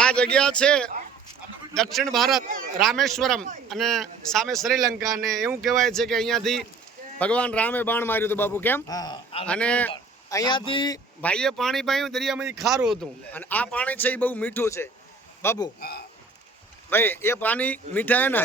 આ જગ્યા છે દક્ષિણ ભારત રામેશ્વરમ અને સામે શ્રીલંકા અને એવું કહેવાય છે કે અહીંયાથી ભગવાન રામે બાણ માર્યું હતું બાપુ કેમ? અને અહીંયાથી ભાઈએ પાણી પાયું દરિયામાંથી ખારું હતું. અને આ પાણી છે એ બહુ મીઠું છે. બાપુ ભાઈ ये पानी मीठा है ना?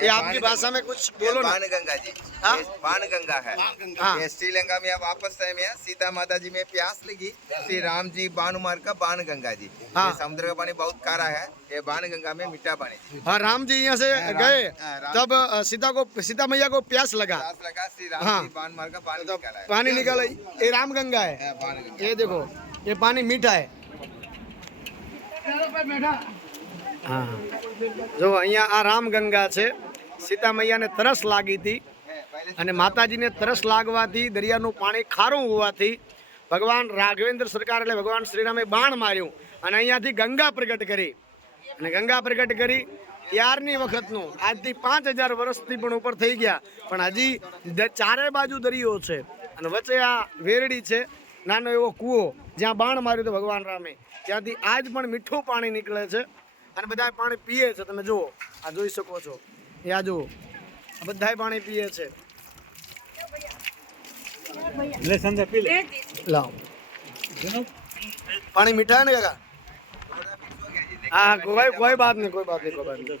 ये आपकी भाषा में कुछ बोलो ना। बाण गंगा जी। हाँ? बाण गंगा है। हाँ। ये श्रीलंका में वापस टाइम है। सीता माता जी में प्यास लगी। श्री राम जी बाण मार का बाण गंगा जी। हाँ। समुद्र का पानी बहुत कारा है। ये बाण गंगा में मीठा पानी। हाँ राम जी यहाँ से गए। हाँ, तब सीता को सीता मैया को प्यास लगा। श्री राम हाँ। जी बाण मार का पानी तो निकाला है। पानी निकाला। ये राम गंगा है हाँ, ये देखो ये पानी मीठा है। હા. જો અહીંયા આ રામગંગા છે સીતા મૈયાને તરસ લાગી હતી અને માતાજીને તરસ લાગવાથી દરિયાનું પાણી ખારું હોવાથી ભગવાન રાઘવેન્દ્ર સરકાર એટલે ભગવાન શ્રીરામે બાણ માર્યું અને અહીંયાથી ગંગા પ્રગટ કરી. અને ગંગા પ્રગટ કરી ત્યારની વખતનું, આજથી પાંચ હજાર વર્ષથી પણ ઉપર થઈ ગયા, પણ હજી ચારે બાજુ દરિયો છે અને વચ્ચે આ વેરડી છે, નાનો એવો કૂવો, જ્યાં બાણ માર્યું હતું ભગવાન રામે. ત્યાંથી આજ પણ મીઠું પાણી નીકળે છે. અને બધા પાણી પીએ છે તમે જુઓ આ જોઈ શકો છો. એ આ જુઓ બધાય પાણી પીએ છે. પાણી મીઠા ને કાકા? હા કોઈ કોઈ બાત નહીં કોઈ બાત નહીં કોઈ બાત નહીં.